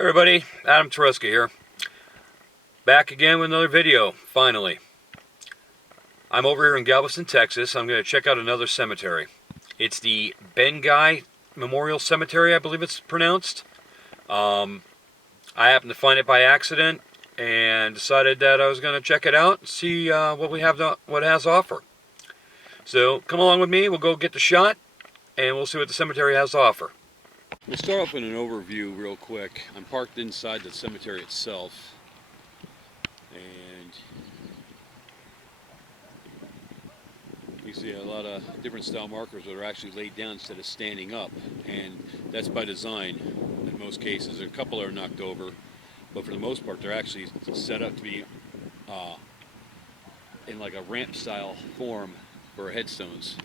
Everybody, Adam Tereska here. Back again with another video, finally. I'm over here in Galveston, Texas. I'm going to check out another cemetery. It's the Ben Guy Memorial Cemetery, I believe it's pronounced. I happened to find it by accident and decided that I was going to check it out and see what it has to offer. So come along with me, we'll go get the shot and we'll see what the cemetery has to offer. We'll start off with an overview real quick. I'm parked inside the cemetery itself, and you see a lot of different style markers that are actually laid down instead of standing up, and that's by design in most cases. A couple are knocked over, but for the most part they're actually set up to be in like a ramp style form for headstones.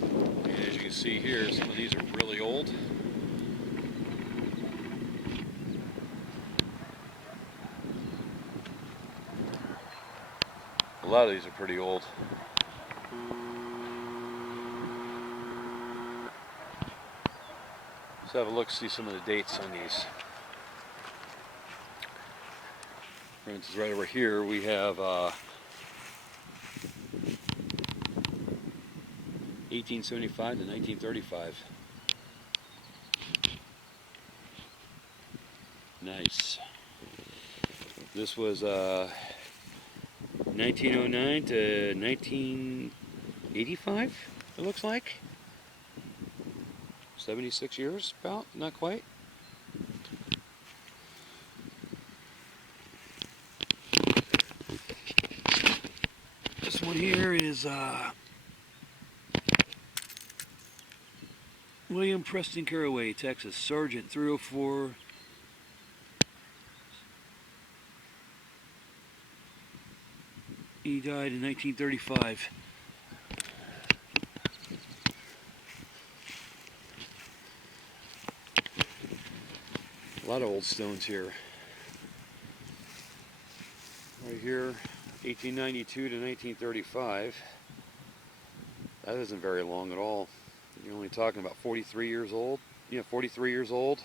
And as you can see here, some of these are really old. A lot of these are pretty old. Let's have a look, see some of the dates on these. For instance, right over here we have 1875 to 1935. Nice. This was 1909 to 1985, it looks like. 76 years, about, not quite. This one here is William Preston Caraway, Texas, Sergeant 304. He died in 1935. A lot of old stones here. Right here, 1892 to 1935. That isn't very long at all. You're only talking about 43 years old. Yeah, 43 years old.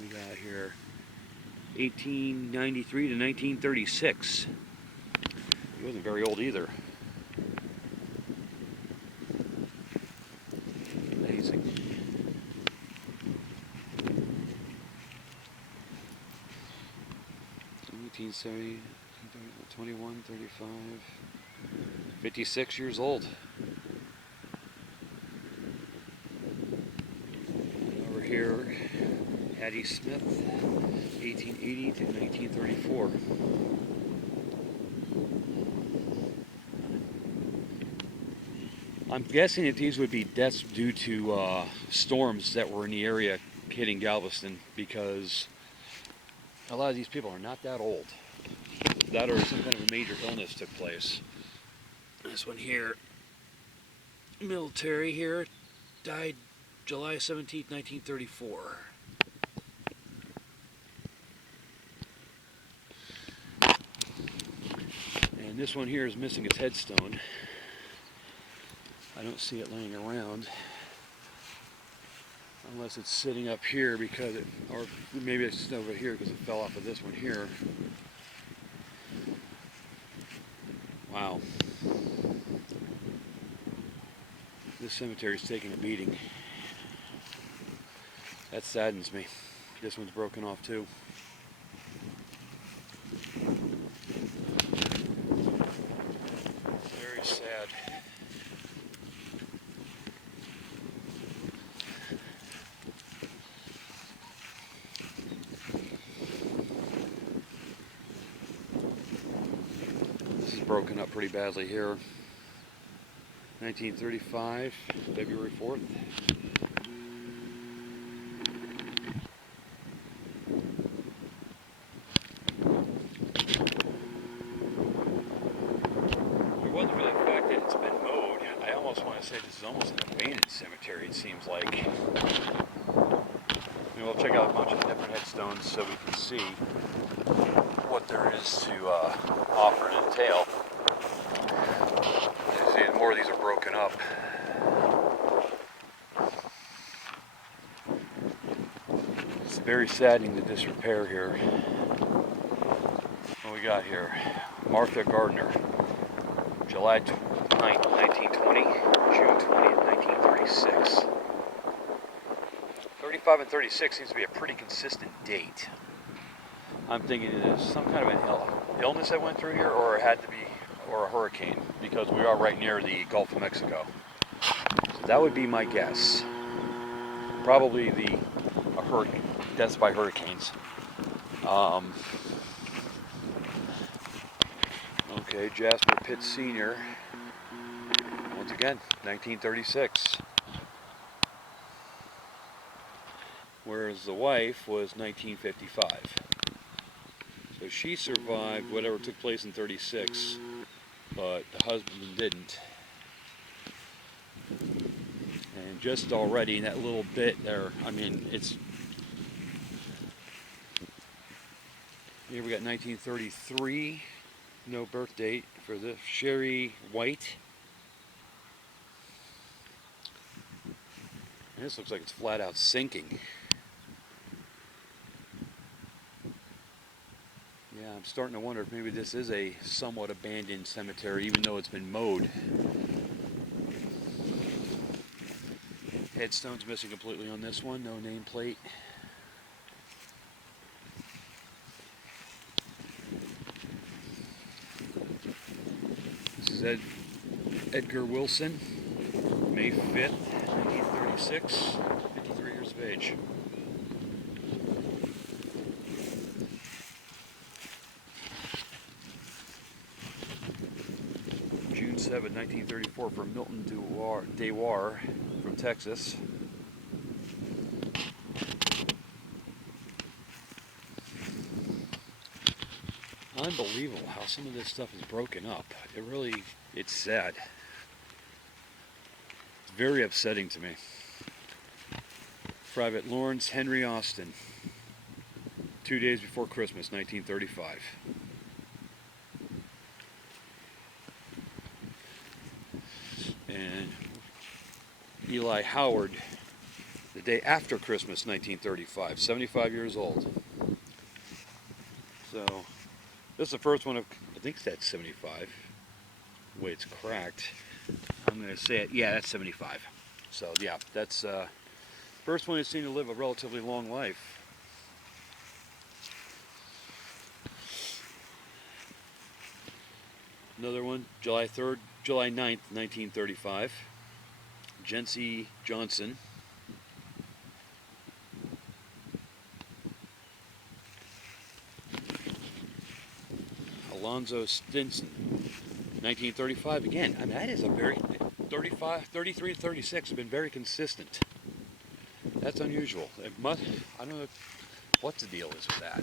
We got here 1893 to 1936. He wasn't very old either. Amazing. 1870, 21, 35, 56 years old. Over here, Hattie Smith, 1880 to 1934. I'm guessing that these would be deaths due to storms that were in the area hitting Galveston, because a lot of these people are not that old. That or some kind of a major illness took place. This one here, military here, died July 17th, 1934. And this one here is missing its headstone. I don't see it laying around, unless it's sitting up here because it, or maybe it's over here because it fell off of this one here. Wow. This cemetery is taking a beating. That saddens me. This one's broken off too. Very sad. Broken up pretty badly here. 1935, February 4th. It wasn't for the fact that it's been mowed. I almost want to say this is almost an abandoned cemetery, it seems like. And we'll check out a bunch of different headstones so we can see what there is to offer and entail. As you see, more of these are broken broken up. It's very saddening, the disrepair here. What we got here? Martha Gardner, July 9th, 1920, June 20th, 1936. 35 and 36 seems to be a pretty consistent date. I'm thinking it is some kind of an illness that went through here, or it had to be, or a hurricane, because we are right near the Gulf of Mexico. So that would be my guess. Probably a hurricane, deaths by hurricanes. Okay, Jasper Pitt Sr. Once again, 1936. Whereas the wife was 1955. So she survived whatever took place in 36, but the husband didn't. And just already in that little bit there, I mean, it's... Here we got 1933, no birth date for the Sherry White. And this looks like it's flat out sinking. Yeah, I'm starting to wonder if maybe this is a somewhat abandoned cemetery, even though it's been mowed. Headstone's missing completely on this one, no nameplate. This is Edgar Wilson, May 5th, 1936, 53 years of age. June 7, 1934 for Milton Dewar from Texas. Unbelievable how some of this stuff is broken up. It's sad. It's very upsetting to me. Private Lawrence Henry Austin, 2 days before Christmas, 1935. And Eli Howard, the day after Christmas, 1935, 75 years old. So, this is the first one of, I think that's 75. The way it's cracked. I'm going to say it, yeah, that's 75. So, yeah, that's first one that seemed to live a relatively long life. Another one, July 9th, 1935. Jency Johnson. Alonzo Stinson, 1935 again. I mean, that is a very 33 to 36 have been very consistent. That's unusual. I don't know what the deal is with that.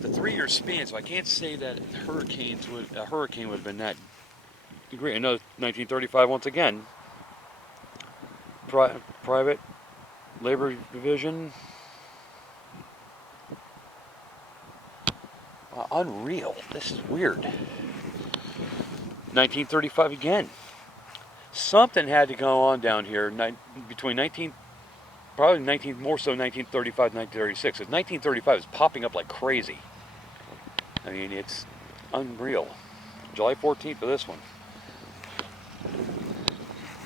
The 3-year span, so I can't say that a hurricane would have been that great. Another 1935 once again. Private Labor Division. Unreal. This is weird. 1935 again. Something had to go on down here between more so 1935 and 1936. 1935 is popping up like crazy. I mean, it's unreal. July 14th for this one.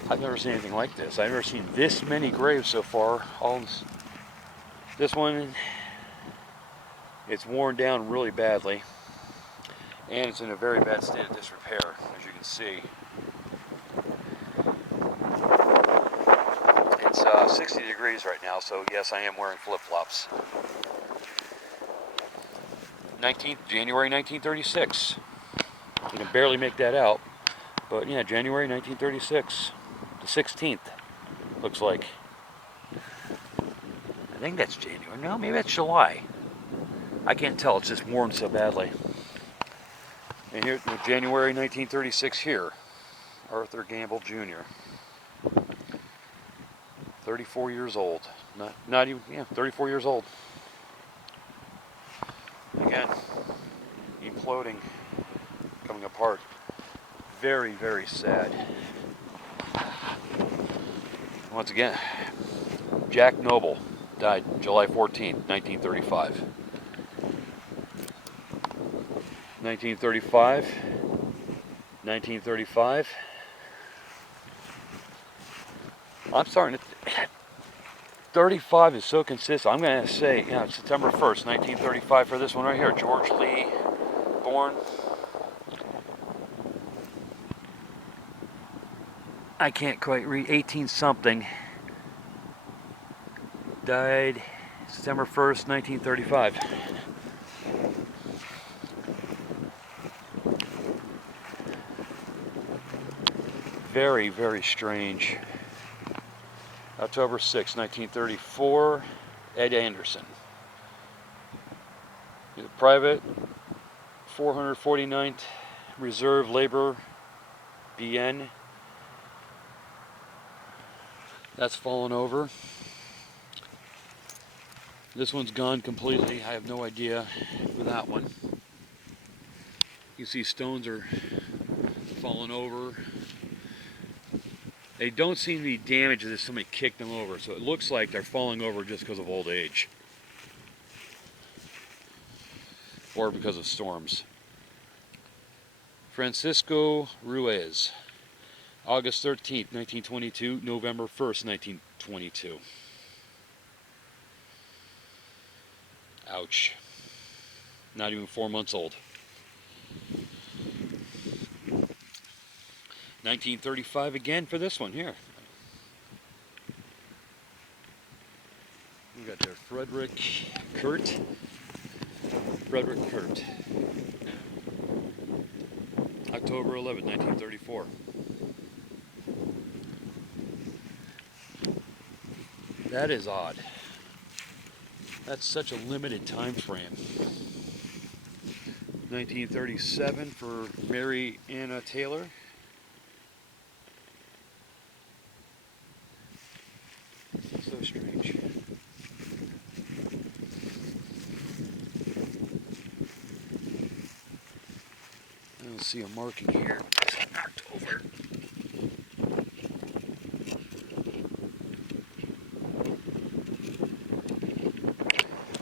I've never seen anything like this. I've never seen this many graves so far. This one, it's worn down really badly, and it's in a very bad state of disrepair, as you can see. It's 60 degrees right now, so yes, I am wearing flip-flops. January 1936. You can barely make that out, but yeah, January 1936, the 16th, looks like. I think that's January. No, maybe that's July. I can't tell, it's just worn so badly. And here, January 1936 here, Arthur Gamble Jr. 34 years old. Not even, yeah, 34 years old. Again, imploding, coming apart. Very, very sad. once again. Jack Noble died July 14th, 1935. 1935. 1935. I'm starting to... 35 is so consistent. I'm going to say, you know, September 1st, 1935 for this one right here. George Lee, born. I can't quite read. 18 something. Died September 1st, 1935. Very, very strange. October 6, 1934, Ed Anderson. He's a private, 449th Reserve Labor, BN. That's fallen over. This one's gone completely. I have no idea for that one. You see stones are falling over. They don't seem to be damaged as if somebody kicked them over, so it looks like they're falling over just because of old age. Or because of storms. Francisco Ruiz, August 13th, 1922, November 1st, 1922. Ouch. Not even 4 months old. 1935 again for this one here. We got there Frederick Kurt. Frederick Kurt. October 11, 1934. That is odd. That's such a limited time frame. 1937 for Mary Anna Taylor. So strange. I don't see a marking here. It's knocked over.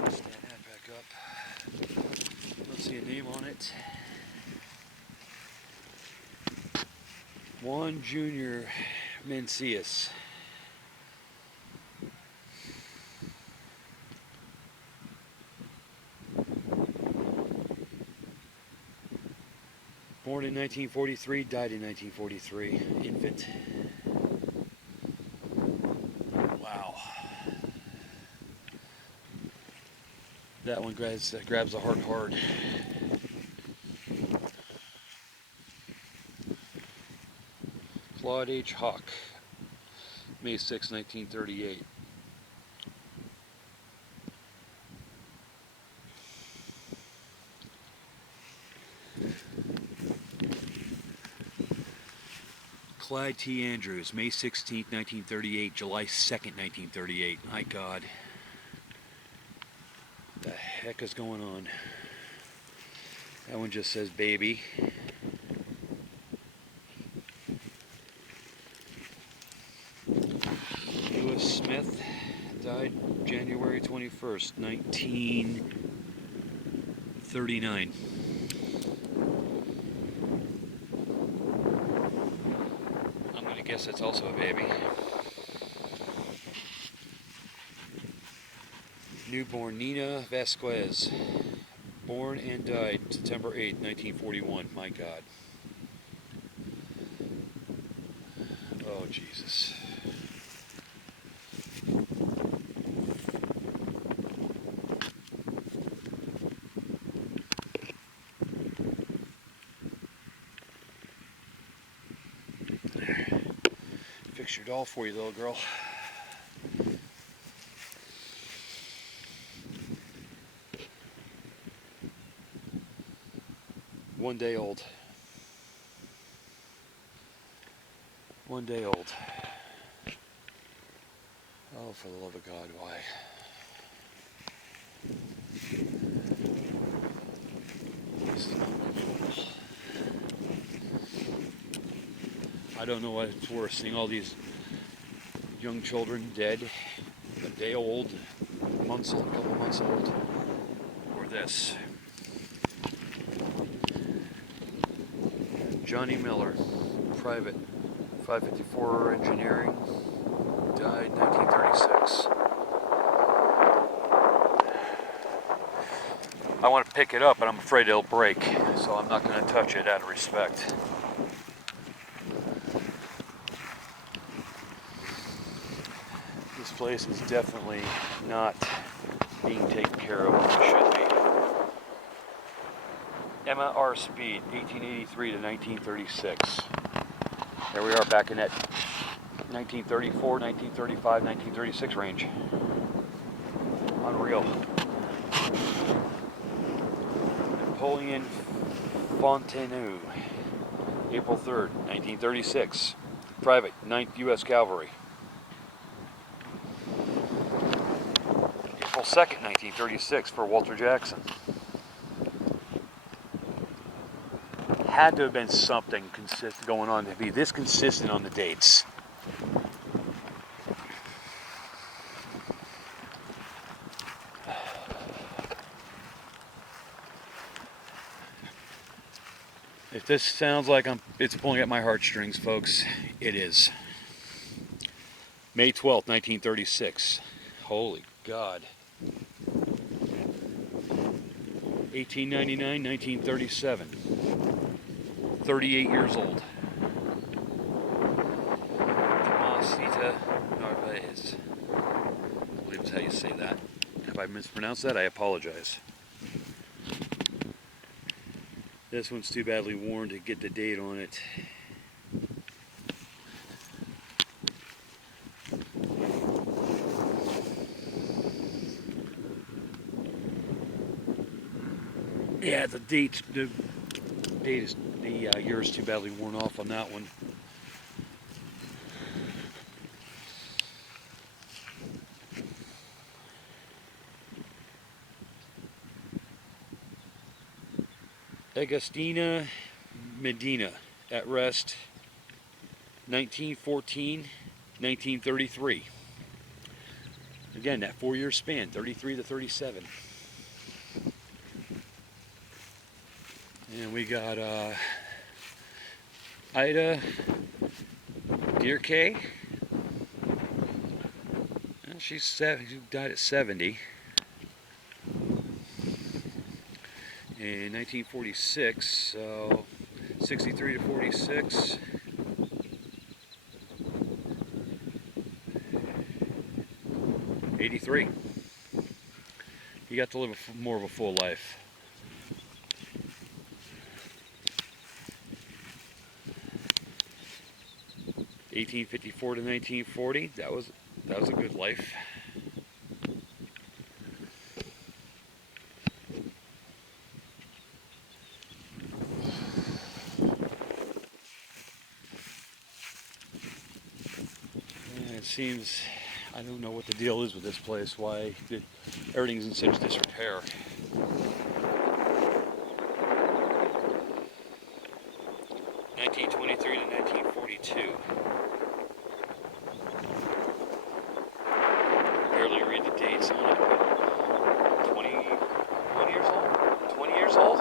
Stand that back up. Don't see a name on it. Juan Jr. Mencius. Born in 1943, died in 1943. Infant. Wow. That one grabs the heart hard. Claude H. Hawk, May 6, 1938. Clyde T. Andrews, May 16, 1938, July 2nd, 1938. My God. What the heck is going on? That one just says baby. Lewis Smith died January 21st, 1939. I'm going to guess that's also a baby. Newborn Nina Vasquez, born and died September 8, 1941. My God. Oh, Jesus. Fix your doll for you, little girl. One day old. 1 day old. Oh, for the love of God, why? This is unbelievable. I don't know what it's worse, seeing all these young children dead, a day old, months old, a couple months old, or this. Johnny Miller, private, 554 engineering, died 1936. I want to pick it up, but I'm afraid it'll break, so I'm not going to touch it out of respect. This place is definitely not being taken care of as it should be. Emma R. Speed, 1883 to 1936. There we are back in that 1934, 1935, 1936 range. Unreal. Napoleon Fontenot, April 3rd, 1936. Private, 9th U.S. Cavalry. April 2nd, 1936 for Walter Jackson. Had to have been something consistent going on to be this consistent on the dates. If this sounds like it's pulling at my heartstrings, folks, it is. May 12th, 1936. Holy God. 1899, 1937. 38 years old. Tomasita Narvaez. I believe is how you say that. If I mispronounced that, I apologize. This one's too badly worn to get the date on it. Yeah, the date is the year is too badly worn off on that one. Agustina Medina, at rest, 1914, 1933. Again, that 4-year span, 33 to 37. And we got Ida Dierke. Well, she died at 70. In 1946, so 63 to 46. '83. He got to live more of a full life. '1854 to 1940. That was a good life. It seems, I don't know what the deal is with this place, why everything's in such disrepair. '1923 to 1942. Barely read the dates on it, but 21 years old? 20 years old?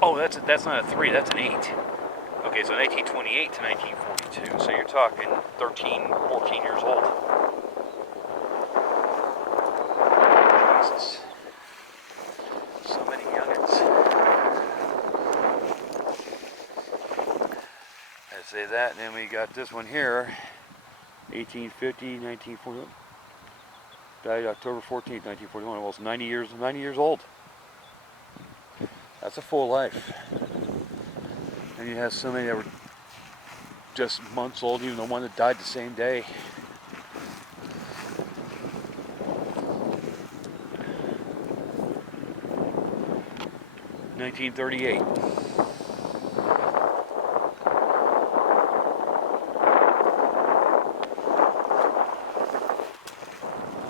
Oh, that's not a 3, that's an 8. Okay, so 1928 to 1942, so you're talking 13, 14 years old. Jesus. So many youngins. I say that, and then we got this one here, 1850, 1941. Died October 14th, 1941, almost 90 years old. That's a full life. And you have so many that were just months old, even the one that died the same day. '1938. Oh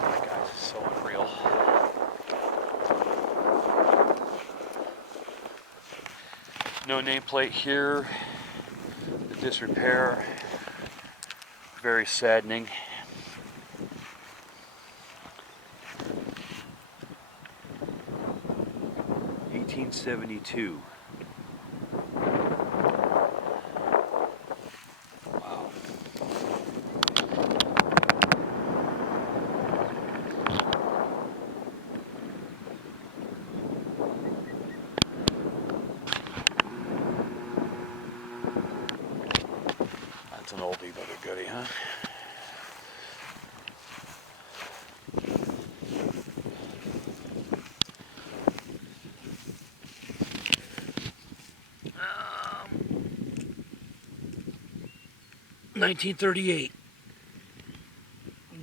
my God, this is so unreal. No nameplate here. The disrepair, very saddening. $1872. Wow. That's an oldie but a goodie, huh? Um, 1938.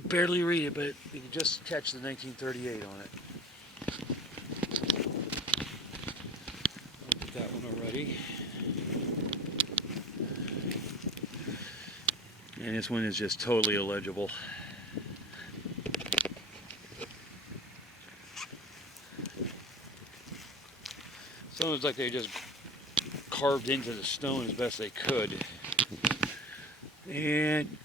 Barely read it, but you can just catch the 1938 on it. Looked at that one already. And this one is just totally illegible. So it's like they just carved into the stone as best they could. And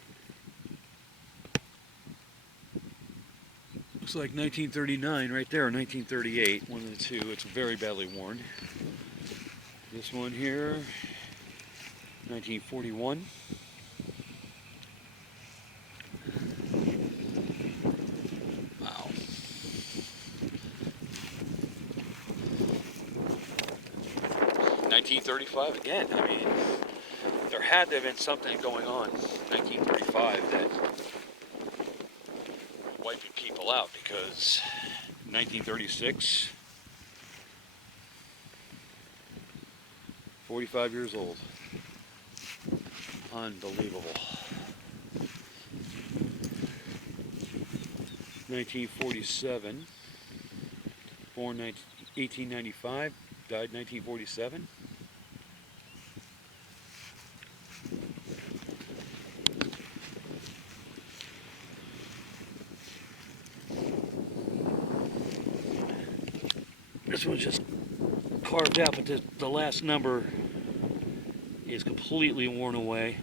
looks like 1939 right there, or 1938, one of the two. It's very badly worn. This one here, 1941. Wow. $1935 again. I mean, there had to have been something going on in 1935 that wiping people out, because 1936, 45 years old. Unbelievable. 1947, born 1895, died 1947. This one's just carved out, but the last number is completely worn away.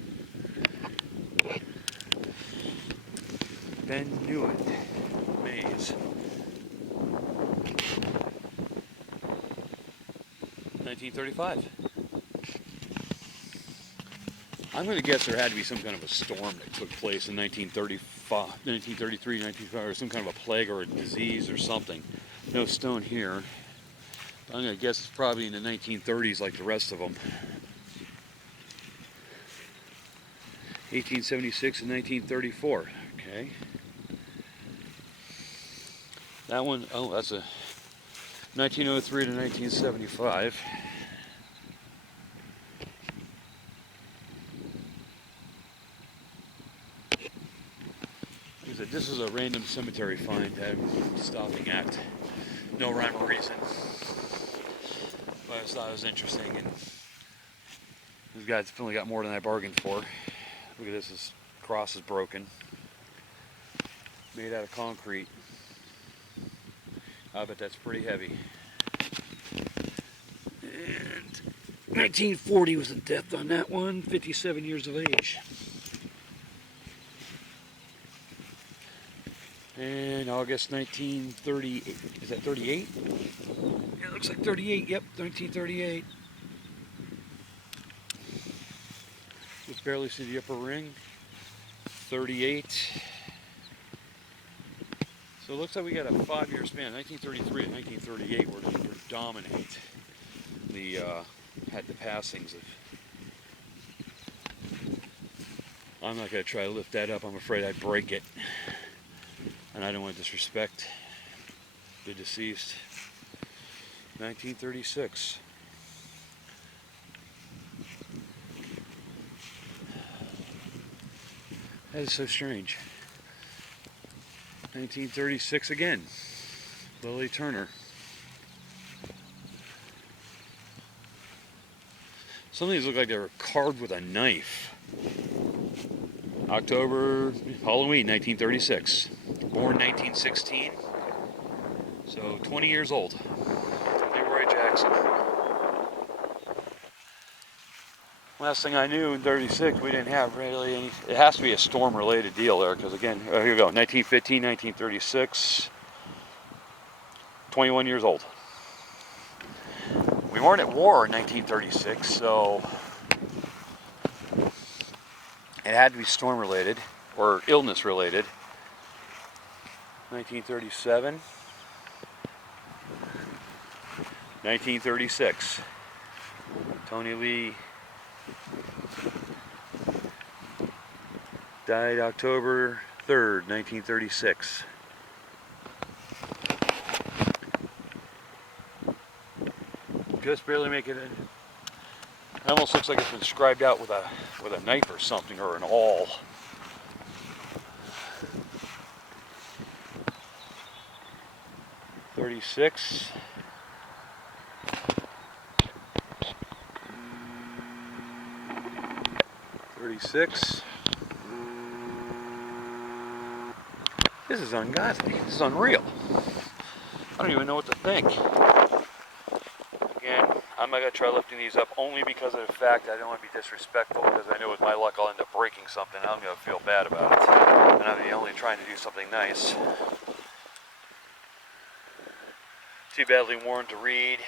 Ben Newitt Maze. 1935. I'm going to guess there had to be some kind of a storm that took place in 1933, 1935, or some kind of a plague or a disease or something. No stone here. I'm going to guess it's probably in the 1930s like the rest of them. 1876 and 1934. Okay. That one, oh, that's a 1903 to 1975. This is a random cemetery find that I'm stopping at. No rhyme or reason. But I just thought it was interesting, and this guy's definitely got more than I bargained for. Look at this, his cross is broken. Made out of concrete. I bet that's pretty heavy. And 1940 was the death on that one, 57 years of age. And August 1938, is that 38? Yeah, it looks like 38, yep, 1938. Just barely see the upper ring. 38. So it looks like we got a 5-year span, 1933 and 1938 were dominate. Had the passings of. I'm not going to try to lift that up, I'm afraid I'd break it. And I don't want to disrespect the deceased. 1936. That is so strange. 1936 again. Lily Turner. Some of these look like they were carved with a knife. October, Halloween, 1936. Born 1916. So 20 years old. Leroy Jackson. Last thing I knew, in 36, we didn't have really any. It has to be a storm-related deal there, because again, here you go, 1915, 1936, 21 years old. We weren't at war in 1936, so it had to be storm-related or illness-related. 1937, 1936. Tony Lee died October 3rd, 1936. Just barely making it. It almost looks like it's been scribed out with a knife or something, or an awl. '36. '36. This is ungodly. This is unreal. I don't even know what to think. Again, I'm not going to try lifting these up only because of the fact that I don't want to be disrespectful, because I know with my luck I'll end up breaking something. I'm going to feel bad about it. And I'm only trying to do something nice. Too badly worn to read.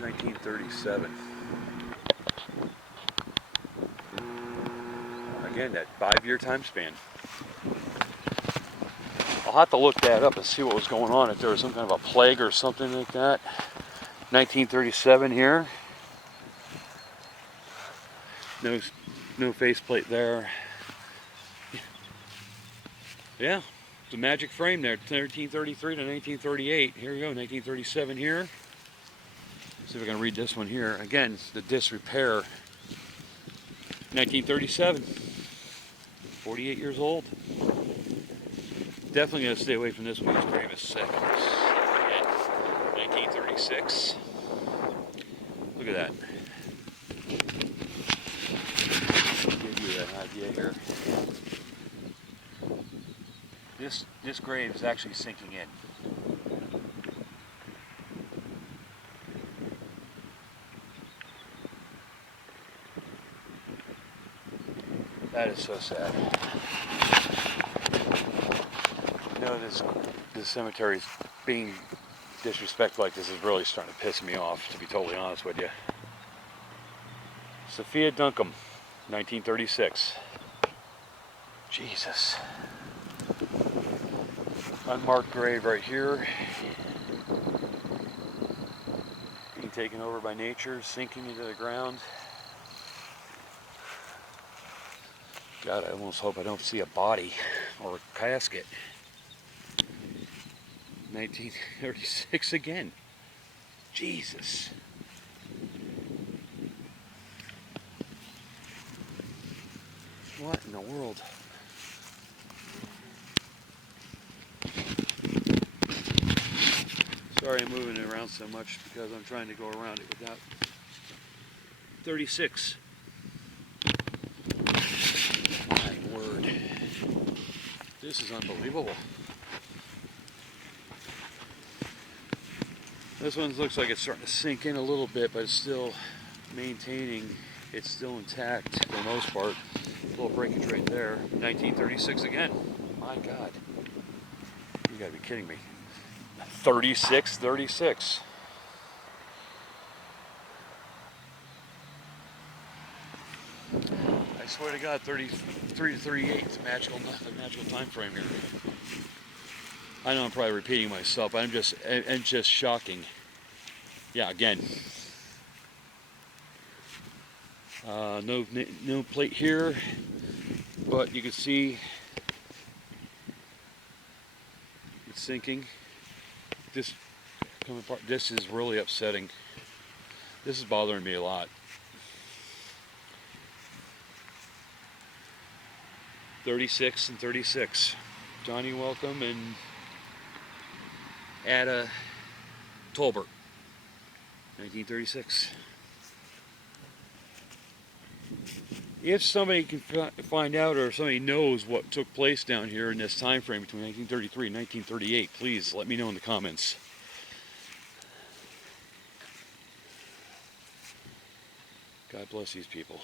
1937. Again, that 5-year time span. I'll have to look that up and see what was going on, if there was some kind of a plague or something like that. 1937 here. No faceplate there. Yeah, the magic frame there, 1933 to 1938. Here we go, 1937 here. See if I can read this one here. Again, the disrepair. 1937. 48 years old. Definitely going to stay away from this one. His grave is sick. Again, 1936. Look at that. Give you that idea here. This grave is actually sinking in. That is so sad. You know, this cemetery's being disrespected like this is really starting to piss me off, to be totally honest with you. Sophia Duncombe, 1936. Jesus. Unmarked grave right here. Being taken over by nature, sinking into the ground. God, I almost hope I don't see a body or a casket. 1936 again. Jesus. What in the world? Sorry I'm moving it around so much because I'm trying to go around it without. 36. My word. This is unbelievable. This one looks like it's starting to sink in a little bit, but it's still maintaining. It's still intact for the most part. A little breakage right there. 1936 again. My God. You gotta be kidding me. 36. I swear to God, 33 to 38 is the magical time frame here. I know I'm probably repeating myself, but it's just shocking. Yeah, again. No plate here, but you can see it's sinking. This coming apart. This is really upsetting. This is bothering me a lot. 36 and 36. Johnny Welcome and Ada Tolbert. 1936. If somebody can find out, or somebody knows what took place down here in this time frame between 1933 and 1938, please let me know in the comments. God bless these people.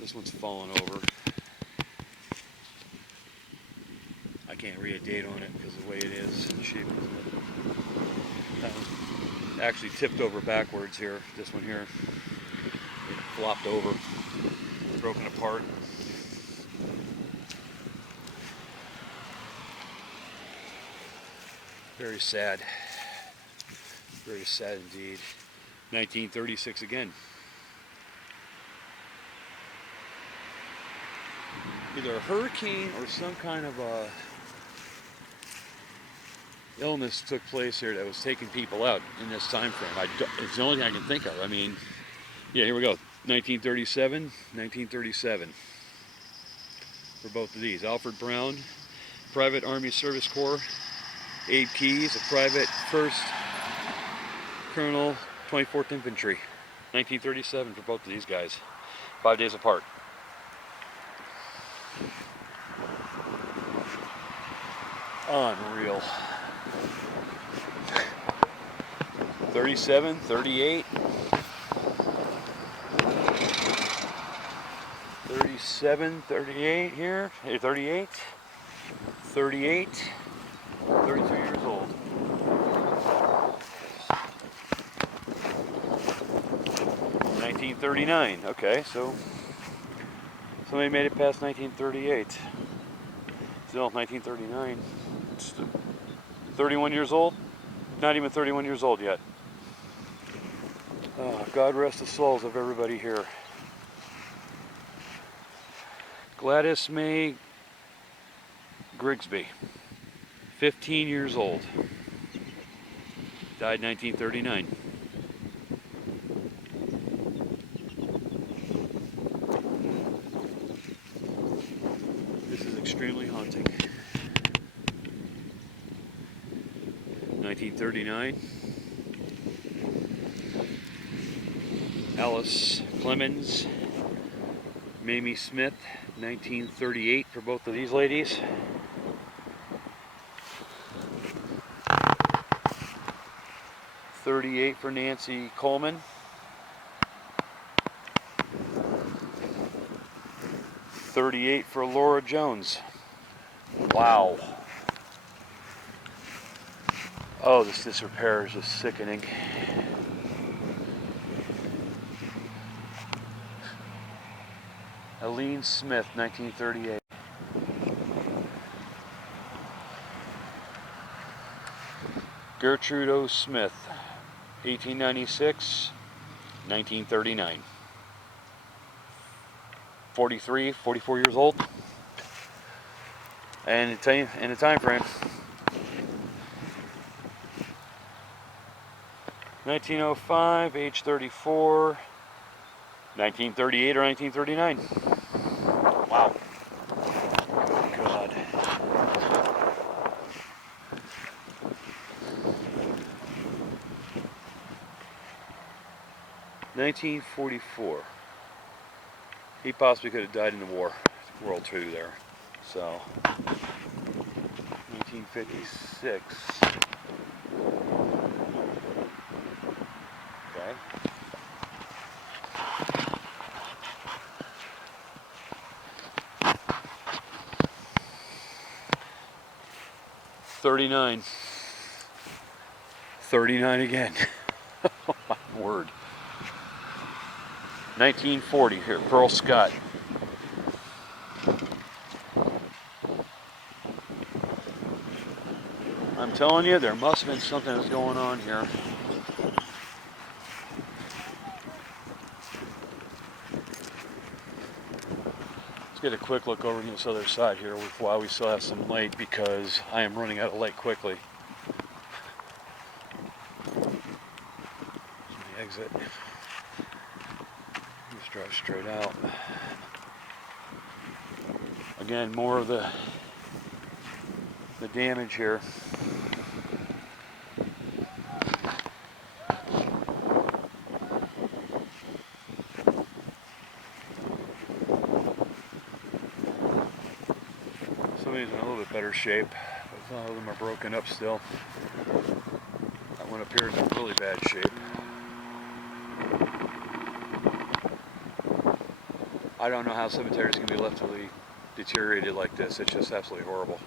This one's fallen over. I can't read a date on it because of the way it is and shape. That one actually tipped over backwards here. This one here, it flopped over, broken apart. Very sad. Very sad indeed. 1936 again. Either a hurricane or some kind of illness took place here that was taking people out in this time frame. It's the only thing I can think of. I mean, yeah, here we go. 1937, 1937. For both of these. Alfred Brown, Private Army Service Corps. Abe Keyes, a private 1st Colonel, 24th Infantry. 1937 for both of these guys. 5 days apart. Unreal. 37, 38. 37, 38 here. 38. 38. 32 years old. $1939. Okay, so somebody made it past 1938. Still 1939. 31 years old? Not even 31 years old yet. Oh, God rest the souls of everybody here. Gladys May Grigsby, 15 years old. Died 1939. This is extremely haunting. 1939. Alice Clemens, Mamie Smith, 1938 for both of these ladies. '38 for Nancy Coleman. '38 for Laura Jones. Wow. Oh, this disrepair is just sickening. Aline Smith, 1938. Gertrude O. Smith, 1896, 1939. 44 years old. And in a time frame. 1905, age 34. 1938 or 1939. Wow. God. $1944. He possibly could have died in the war, World II there. So, 1956. Okay. 39. 39 again. Oh my word. 1940 here, Pearl Scott. I'm telling you, there must have been something that's going on here. Let's get a quick look over on this other side here while we still have some light, because I am running out of light quickly. Exit. Just drive straight out. Again, more of the damage here. Some of these are in a little bit better shape, but some of them are broken up still. One up here is in really bad shape. I don't know how cemeteries can be left to be deteriorated like this. It's just absolutely horrible.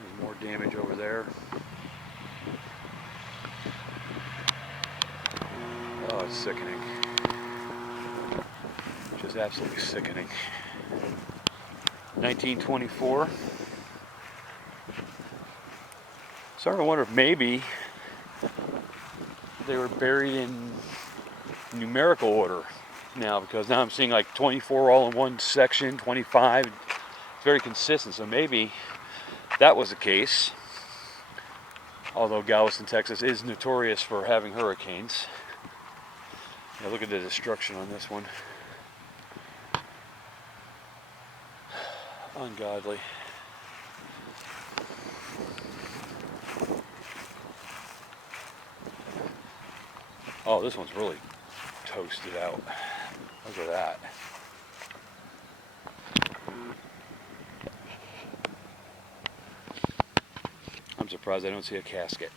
There's more damage over there. Oh, it's sickening. Just absolutely sickening. 1924. Starting to wonder if maybe they were buried in numerical order now, because now I'm seeing like 24 all in one section, 25. It's very consistent, so maybe that was the case. Although Galveston, Texas is notorious for having hurricanes. Now look at the destruction on this one. Ungodly. Oh, this one's really toasted out. Look at that. I'm surprised I don't see a casket.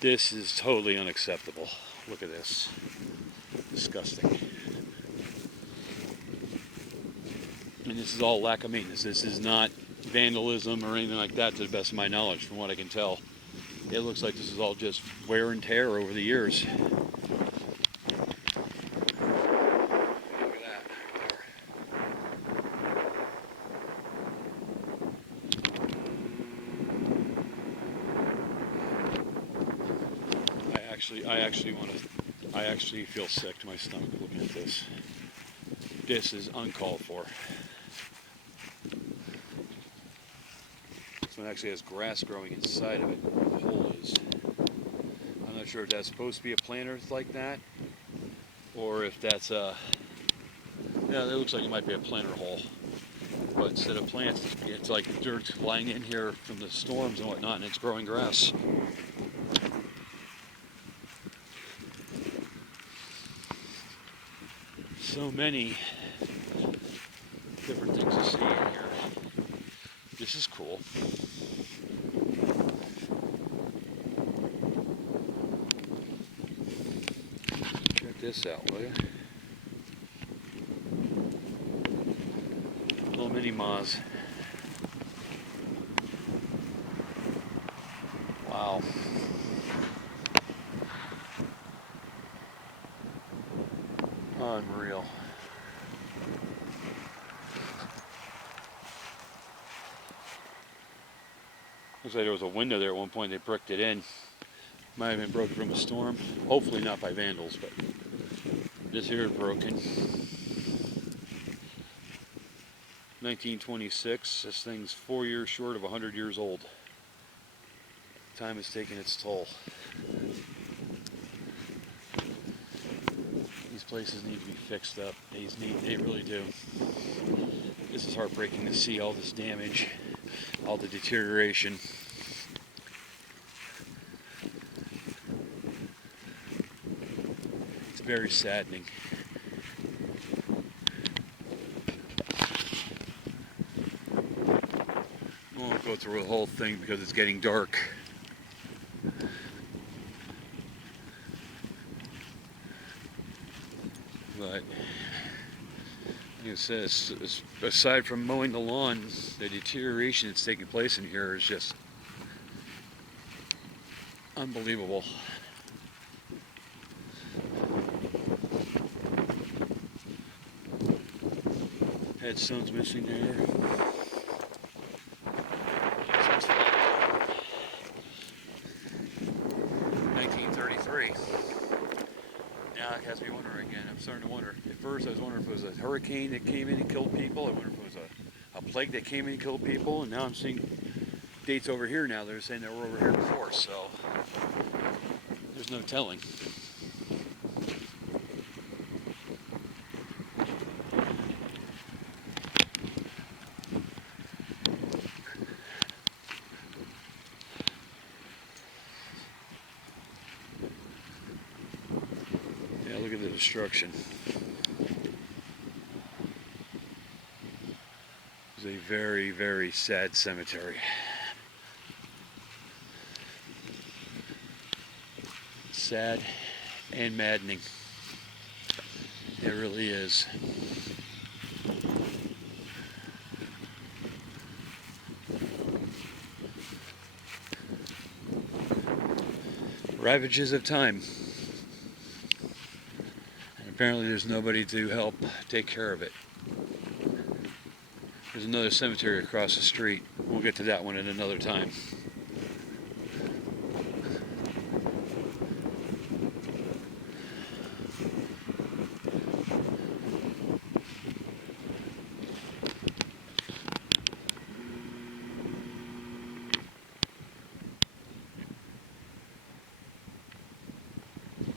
This is totally unacceptable. Look at this. Disgusting. And this is all lack of maintenance. This is not vandalism or anything like that, to the best of my knowledge, from what I can tell. It looks like this is all just wear and tear over the years. Look at that there. I actually feel sick to my stomach looking at this. This is uncalled for. This one actually has grass growing inside of it. The hole is. I'm not sure if that's supposed to be a planter like that, or if that's a. Yeah, it looks like it might be a planter hole. But instead of plants, it's like dirt flying in here from the storms and whatnot, and it's growing grass. So many different things to see in here. This is cool. Check this out, will you? Little mini moths. Wow. Unreal. Looks like there was a window there at one point. They bricked it in. Might have been broken from a storm. Hopefully not by vandals, but this here is broken. 1926. This thing's 4 years short of 100 years old. Time has taken its toll. These places need to be fixed up. They really do. This is heartbreaking to see all this damage, all the deterioration. It's very saddening. I won't go through the whole thing because it's getting dark. But like I said, aside from mowing the lawn, the deterioration that's taking place in here is just unbelievable. Headstone's missing there. 1933. Now it has me wondering again. I'm starting to wonder. At first I was wondering if it was a hurricane that came in and killed people. I wonder if it was a plague that came in and killed people. And now I'm seeing dates over here now. They're saying they were over here before. So there's no telling. Yeah, look at the destruction. It's a very, very sad cemetery. Sad and maddening. It really is. Ravages of time. And apparently there's nobody to help take care of it. There's another cemetery across the street. We'll get to that one at another time.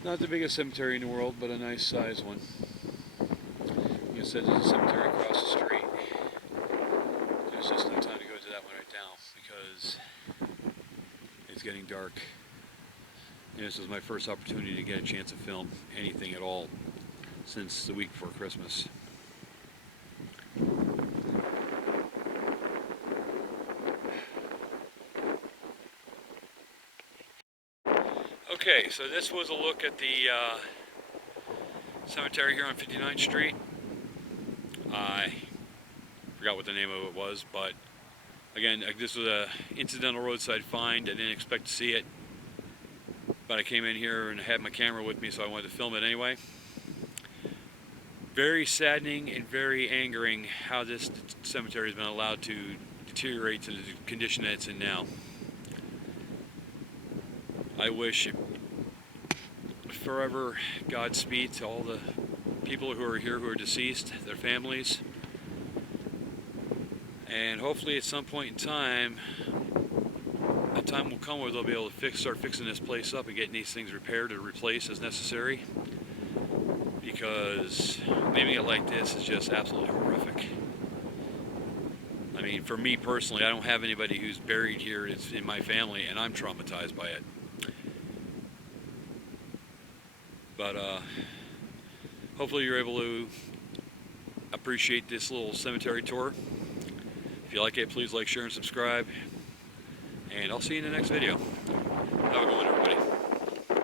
Not the biggest cemetery in the world, but a nice sized one. Like I said, there's a cemetery across the street. There's just no time to go to that one right now because it's getting dark. And this was my first opportunity to get a chance to film anything at all since the week before Christmas. Okay, so this was a look at the cemetery here on 59th Street. I forgot what the name of it was, but again, this was an incidental roadside find. I didn't expect to see it, but I came in here and had my camera with me, so I wanted to film it anyway. Very saddening and very angering how this cemetery has been allowed to deteriorate to the condition that it's in now. I wish forever Godspeed to all the people who are here who are deceased, their families, and hopefully at some point in time, a time will come where they'll be able to start fixing this place up and getting these things repaired or replaced as necessary, because leaving it like this is just absolutely horrific. I mean, for me personally, I don't have anybody who's buried here in my family, and I'm traumatized by it. But hopefully you're able to appreciate this little cemetery tour. If you like it, please like, share, and subscribe. And I'll see you in the next video. Have a good one, everybody.